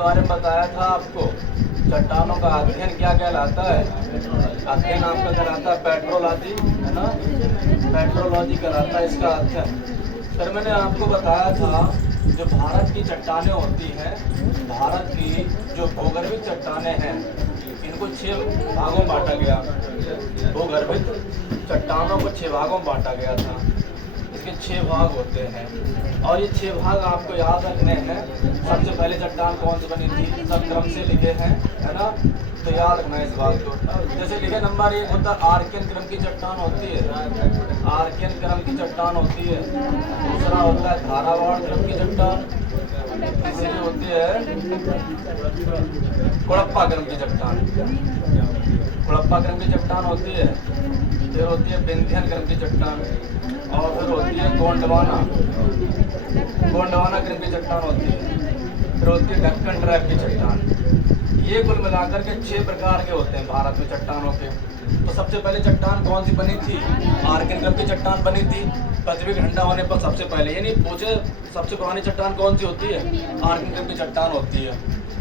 के बारे में बताया था आपको। चट्टानों का अध्ययन क्या कहलाता है? अध्ययन आपका कहलाता है पेट्रोलॉजी, है ना। पेट्रोलॉजी कहलाता है इसका अध्ययन। सर मैंने आपको बताया था जो भारत की चट्टानें होती हैं, भारत की जो भूगर्भित चट्टानें हैं, इनको 6 भागों में बांटा गया। भूगर्भित चट्टानों को 6 भागों में बांटा गया था। इसके 6 भाग होते हैं और ये 6 भाग आपको याद रखने हैं। सबसे पहले चट्टान कौन सी बनी थी, सब क्रम से लिखे हैं, है ना। तो याद रखना है इस बात को। जैसे लिखे नंबर 1 होता है आर्कियन क्रम की चट्टान होती है, आर्कियन क्रम की चट्टान होती है। दूसरा होता है धारावाड़ क्रम की चट्टान, तीसरी होती है कुड़प्पा क्रम की चट्टान, कुड़प्पा क्रम की चट्टान होती है। फिर होती है विंध्यन क्रम की चट्टान और फिर होती है गोंडवाना, गोंडवाना क्रम की चट्टान होती है। फिर होती है ढक्कन ट्रैप की चट्टान। ये कुल मिलाकर के 6 प्रकार के होते हैं भारत में चट्टानों के। तो सबसे पहले चट्टान कौन सी बनी थी? आर्कियन क्रम की चट्टान बनी थी पृथ्वी का ठंडा होने पर सबसे पहले। यानी पूछे सबसे पुरानी चट्टान कौन सी होती है? आर्कियन क्रम की चट्टान होती है।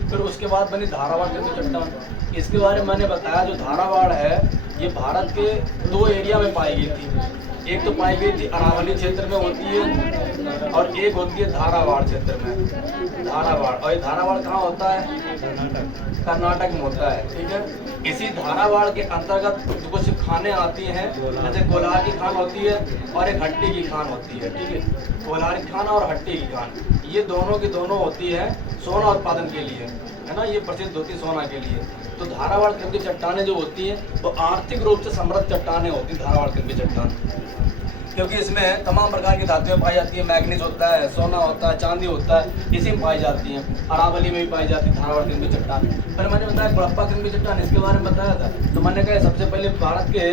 फिर उसके बाद बनी धारावाड़ क्रम की चट्टान। इसके बारे में मैंने बताया जो धारावाड़ है ये भारत के 2 एरिया में पाई गई थी। एक तो पाई गई थी अरावली क्षेत्र में होती है और एक होती है धारावाड़ क्षेत्र में, धारावाड़। और ये धारावाड़ कहाँ होता है? कर्नाटक में होता है, ठीक है। इसी धारावाड़ के अंतर्गत कुछ खानें आती हैं, जैसे कोलार की खान होती है और एक हट्टी की खान होती है, ठीक है। कोलार की खान और हट्टी की खान ये दोनों की दोनों होती है सोना उत्पादन के लिए, है ना। ये प्रसिद्ध होती है सोना के लिए। तो धारावाड़ क्रम की चट्टानें जो होती हैं वो आर्थिक रूप से समृद्ध चट्टानें होती हैं, धारावाड़ क्रम की चट्टान, क्योंकि इसमें तमाम प्रकार की धातुएं पाई जाती है। मैग्नीज होता है, सोना होता है, चांदी होता है, इसी में पाई जाती हैं। अरावली में भी पाई जाती है धारावाड़ क्रम की चट्टान। फिर मैंने बताया कुड़प्पा क्रम की चट्टान, इसके बारे में बताया था। तो मैंने कहा सबसे पहले भारत के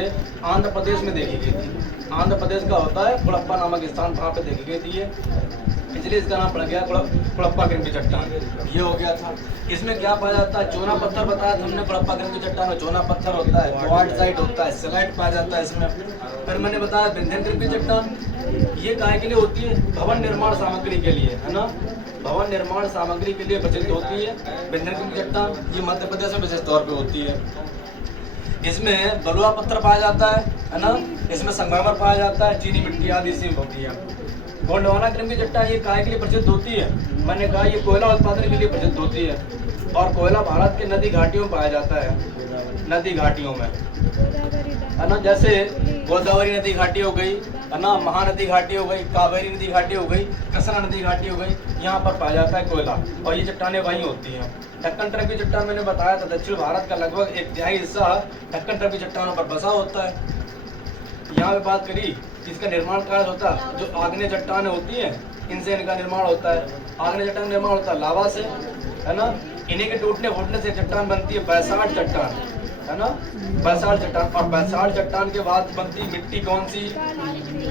आंध्र प्रदेश में देखी गई थी। आंध्र प्रदेश का होता है कुड़प्पा नामक स्थान, वहाँ पे देखी गई थी ये, इसलिए इसका नाम पड़ गया कुड़प्पा क्रम की चट्टान। ये हो गया था। इसमें क्या पाया जाता है? चूना पत्थर बताया था हमने। कुड़प्पा क्रम की चट्टान में चूना पत्थर होता है, क्वार्टजाइट होता है, सेलाइट पाया जाता है इसमें। फिर मैंने बताया विंध्यन क्रम की चट्टान, ये काय के लिए होती है? भवन निर्माण सामग्री के लिए, है ना। भवन निर्माण सामग्री के लिए प्रसिद्ध होती है विंध्यन क्रम की चट्टान। ये मध्य प्रदेश में विशेष तौर पे होती है। इसमें बलुआ पत्थर पाया जाता है ना। इसमें संगमरमर पाया जाता है, चीनी मिट्टी आदि इसी में होती है। गोंडवाना क्रम की चट्टान ये काय के लिए प्रसिद्ध होती है? मैंने कहा ये कोयला उत्पादन के लिए प्रसिद्ध होती है और कोयला भारत के नदी घाटियों में पाया जाता है, नदी घाटियों में, है ना। जैसे गोदावरी नदी घाटी हो गई, है ना, महानदी घाटी हो गई, कावेरी नदी घाटी हो गई, कृष्णा नदी घाटी हो गई, यहाँ पर पाया जाता है कोयला और ये चट्टानें वहीं होती हैं। ढक्कन ट्रैप की चट्टान मैंने बताया था दक्षिण भारत का लगभग 1/3 हिस्सा ढक्कन ट्रैप की चट्टानों पर बसा होता है। यहाँ पे बात करी इसका निर्माण कार्य होता है, जो आग्नेय चट्टानें होती हैं इनसे इनका निर्माण होता है। आग्नेय चट्टान निर्माण होता है लावा से, है ना। इन्हीं के टूटने फूटने से चट्टान बनती है बैसाल्ट चट्टान, है ना, बैसाल्ट चट्टान। और बैसाल्ट चट्टान के बाद बनती मिट्टी कौन सी?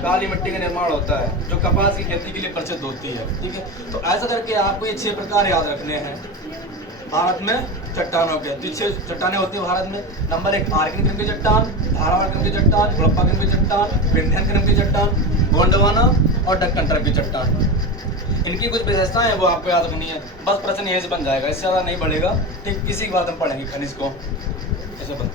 काली मिट्टी का निर्माण होता है जो कपास की खेती के लिए प्रसिद्ध होती है, ठीक है। तो ऐसा करके आपको ये 6 प्रकार याद रखने हैं भारत में चट्टानों के। तो 6 चट्टानें होती है भारत में। नंबर 1 आर्कियन क्रम की चट्टान, धारावाड़ क्रम की चट्टान, कुड़प्पा क्रम की चट्टान, विंध्यन क्रम की चट्टान, गोंडवाना और ढक्कन ट्रैप की चट्टान। इनकी कुछ विशेषताएं हैं वो आपको याद रखनी है। बस प्रश्न यहीं से बन जाएगा, इससे ज़्यादा नहीं बढ़ेगा, ठीक। इसी के बाद हम पढ़ेंगे खनिज को, ऐसे बन।